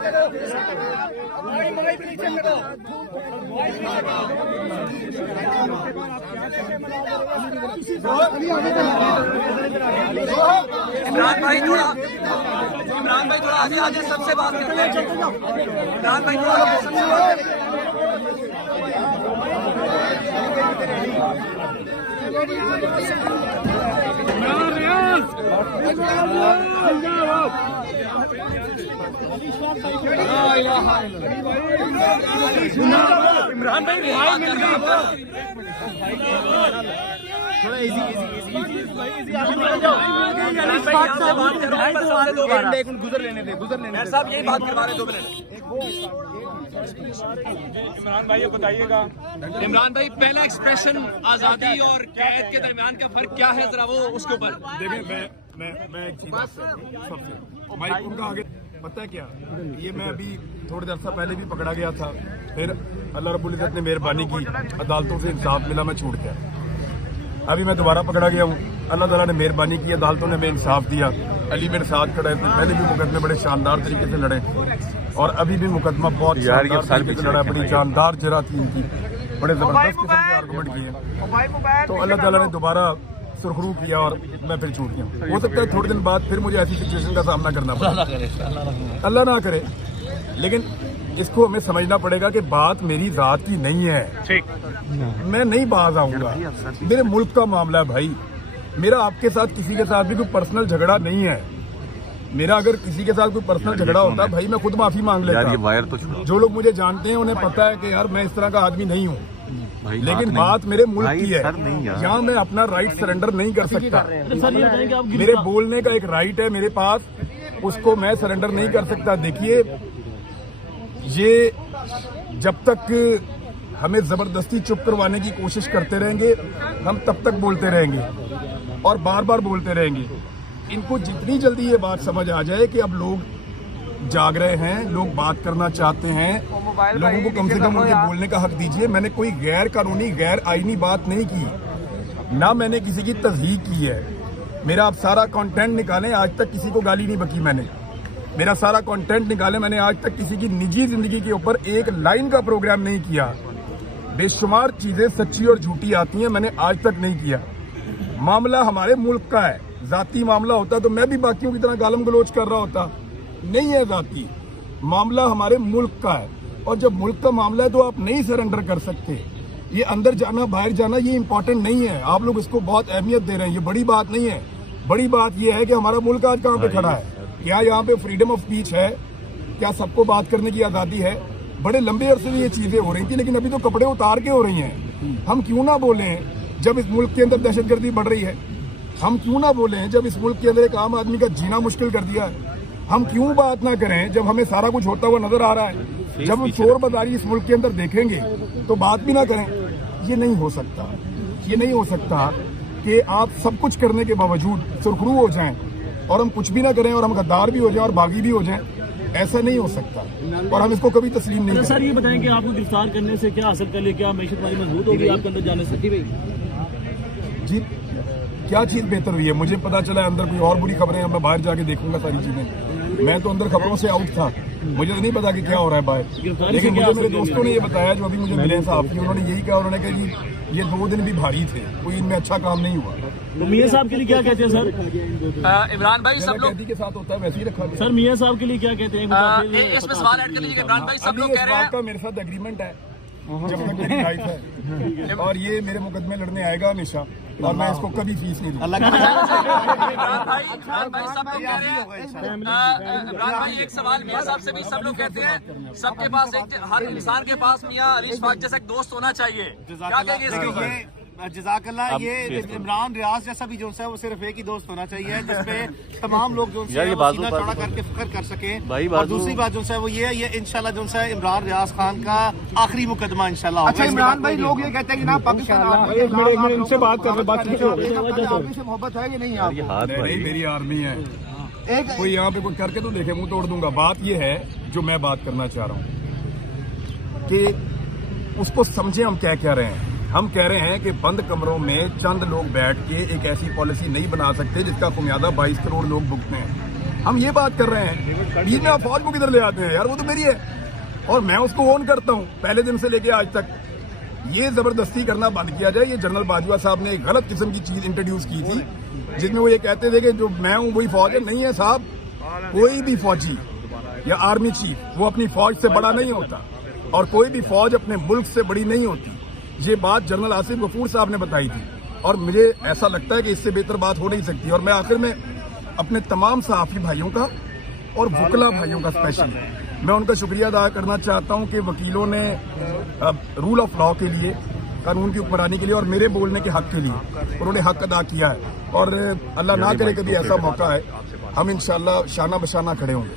इमरान भाई थोड़ा आगे आगे सबसे बात करते हैं। इमरान भाई थोड़ा आगे सबसे बात करें। इमरान भाई थोड़ा इजी गुजर लेने दे साहब, यही बात करवा रहे 2 मिनट। इमरान भाई बताइएगा। इमरान भाई पहला एक्सप्रेशन आजादी और कैद के दरमियान का फर्क क्या है, जरा वो उसके ऊपर। देखिए मैं एक चीज सबसे माइक उनका आगे पता है क्या, ये मैं अभी थोड़ी देर से पहले भी पकड़ा गया था, फिर अल्लाह रब्बुल इज्जत ने मेहरबानी की, अदालतों से इंसाफ मिला, मैं छूट गया। अभी मैं दोबारा पकड़ा गया हूँ, अल्लाह ताला ने मेहरबानी की, अदालतों ने हमें इंसाफ दिया। अली मेरे साथ खड़ा है, पहले भी मुकदमे बड़े शानदार तरीके से लड़े और अभी भी मुकदमा बहुत शानदार तरीके से लड़ा, बड़ी जानदार जरा थी इनकी, बड़े जबरदस्त किस्म के आर्गुमेंट किए, तो अल्लाह ताला ने दोबारा सुरखरू किया और मैं फिर छूट गया। हो सकता है थोड़े दिन बाद फिर मुझे ऐसी सिचुएशन का सामना करना पड़े, अल्लाह ना करे, लेकिन इसको हमें समझना पड़ेगा कि बात मेरी रात की नहीं है। ठीक, मैं नहीं बाज आऊंगा, मेरे मुल्क का मामला है भाई। मेरा आपके साथ किसी के साथ भी कोई पर्सनल झगड़ा नहीं है। मेरा अगर किसी के साथ कोई पर्सनल झगड़ा होता भाई मैं खुद माफी मांग लेता। जो लोग मुझे जानते हैं उन्हें पता है कि यार मैं इस तरह का आदमी नहीं हूँ, लेकिन बात मेरे मुल्क की है, यहाँ मैं अपना राइट सरेंडर नहीं कर सकता। मेरे बोलने का एक राइट है मेरे पास, उसको मैं सरेंडर नहीं कर सकता। देखिए, ये जब तक हमें जबरदस्ती चुप करवाने की कोशिश करते रहेंगे हम तब तक बोलते रहेंगे और बार बार बोलते रहेंगे। इनको जितनी जल्दी ये बात समझ आ जाए कि अब लोग जाग रहे हैं, लोग बात करना चाहते हैं, लोगों को कम से कम उनके बोलने का हक दीजिए। मैंने कोई गैर कानूनी गैर आईनी बात नहीं की, ना मैंने किसी की तस्दीक की है। मेरा आप सारा कंटेंट निकालें, आज तक किसी को गाली नहीं बकी मैंने। मेरा सारा कंटेंट निकाले, मैंने आज तक किसी की निजी जिंदगी के ऊपर एक लाइन का प्रोग्राम नहीं किया। बेशुमार चीजें सच्ची और झूठी आती हैं, मैंने आज तक नहीं किया। मामला हमारे मुल्क का है, जाती मामला होता तो मैं भी बाकियों की तरह गालम गलोच कर रहा होता। नहीं है जाती मामला, हमारे मुल्क का है, और जब मुल्क का मामला है तो आप नहीं सरेंडर कर सकते। ये अंदर जाना बाहर जाना ये इंपॉर्टेंट नहीं है, आप लोग इसको बहुत अहमियत दे रहे हैं, ये बड़ी बात नहीं है। बड़ी बात ये है कि हमारा मुल्क आज कहाँ पे खड़ा है, क्या यहाँ पे फ्रीडम ऑफ स्पीच है, क्या सबको बात करने की आजादी है। बड़े लंबे अरसे से ये चीजें हो रही थी, लेकिन अभी तो कपड़े उतार के हो रही हैं। हम क्यों ना बोले जब इस मुल्क के अंदर दहशतगर्दी बढ़ रही है, हम क्यों ना बोले जब इस मुल्क के अंदर एक आम आदमी का जीना मुश्किल कर दिया है, हम क्यों बात ना करें जब हमें सारा कुछ होता हुआ नजर आ रहा है। जब हम शोर बाजारी इस मुल्क के अंदर देखेंगे तो बात भी ना करें। ये नहीं हो सकता, ये नहीं हो सकता कि आप सब कुछ करने के बावजूद सुरखरू हो जाएं और हम कुछ भी ना करें और हम गद्दार भी हो जाएं और बागी भी हो जाएं। ऐसा नहीं हो सकता और हम इसको कभी तस्लीम नहीं। सर ये बताएं कि आपको गिरफ्तार करने से क्या हासिल कर लिया, क्या मैशत हमारी मजबूत होगी आपके अंदर जाने से? जी क्या चीज बेहतर हुई है? मुझे पता चला अंदर कोई और बुरी खबरें, मैं बाहर जाके देखूंगा सारी चीजें। मैं तो अंदर खबरों से आउट था, मुझे तो नहीं पता कि क्या हो रहा है बाहर, लेकिन मुझे मेरे दोस्तों ने ये बताया जो अभी मुझे मिले साहब, उन्होंने यही कहा, उन्होंने कहा जी ये 2 दिन भी भारी थे, कोई इनमें अच्छा काम नहीं हुआ। तो मियां साहब के लिए क्या कहते हैं सर? इमरान भाई सब लोग के साथ होता है वैसे ही रखा गया। सर मियां साहब के लिए क्या कहते हैं? इसमें सवाल ऐड कर लीजिए। इमरान भाई सब लोग कह रहे हैं, मेरे साथ एग्रीमेंट है जब तक मेरी लाइफ है, और ये मेरे मुकदमे लड़ने आएगा हमेशा, और मैं इसको कभी फीस नहीं दूंगा। इमरान भाई सब लोग कह रहे हैं, इमरान भाई एक सवाल मियां साहब से भी सब लोग कहते हैं सबके पास एक, हर इंसान के पास मियां अली शफाक जैसा एक दोस्त होना चाहिए, क्या कहेंगे इसके ऊपर? जज़ाकल्लाह, ये इमरान रियाज जैसा भी जो है वो सिर्फ एक ही दोस्त होना चाहिए जिसपे तमाम लोग जो है सीना चौड़ा करके फिक्र कर सके। और दूसरी बात जो है वो ये इंशाल्लाह जो है इमरान रियाज खान का आखिरी मुकदमा इंशाल्लाह। अच्छा इमरान भाई, लोग ये कहते हैं कि ना पाकिस्तान इनसे बात कर रहे, बात से मोहब्बत है कि नहीं? नहीं, मेरी आर्मी है, कोई यहाँ पे कोई करके तो देखे, मुंह तोड़ दूंगा। बात ये है जो मैं बात करना चाह रहा हूँ कि उसको समझे हम क्या कह रहे हैं। हम कह रहे हैं कि बंद कमरों में चंद लोग बैठ के एक ऐसी पॉलिसी नहीं बना सकते जिसका खुमियादा 22 करोड़ लोग भुगते हैं। हम ये बात कर रहे हैं, बीच में आप फौज को किधर ले आते हैं यार? वो तो मेरी है और मैं उसको ओन करता हूँ पहले दिन से लेके आज तक। ये जबरदस्ती करना बंद किया जाए। ये जनरल बाजवा साहब ने एक गलत किस्म की चीज इंट्रोड्यूस की थी जिसमें वो ये कहते थे कि जो मैं हूँ वही फौज है। नहीं है साहब, कोई भी फौजी या आर्मी चीफ वो अपनी फौज से बड़ा नहीं होता और कोई भी फौज अपने मुल्क से बड़ी नहीं होती। ये बात जनरल आसिफ गफूर साहब ने बताई थी और मुझे ऐसा लगता है कि इससे बेहतर बात हो नहीं सकती। और मैं आखिर में अपने तमाम सहाफ़ी भाइयों का और वकला भाइयों का स्पेशल मैं उनका शुक्रिया अदा करना चाहता हूं कि वकीलों ने रूल ऑफ लॉ के लिए, कानून की हुक्मरानी के लिए और मेरे बोलने के हक के लिए उन्होंने हक अदा किया है। और अल्लाह ना करे कभी ऐसा मौका है, हम इंशाल्लाह शाना बशाना खड़े होंगे।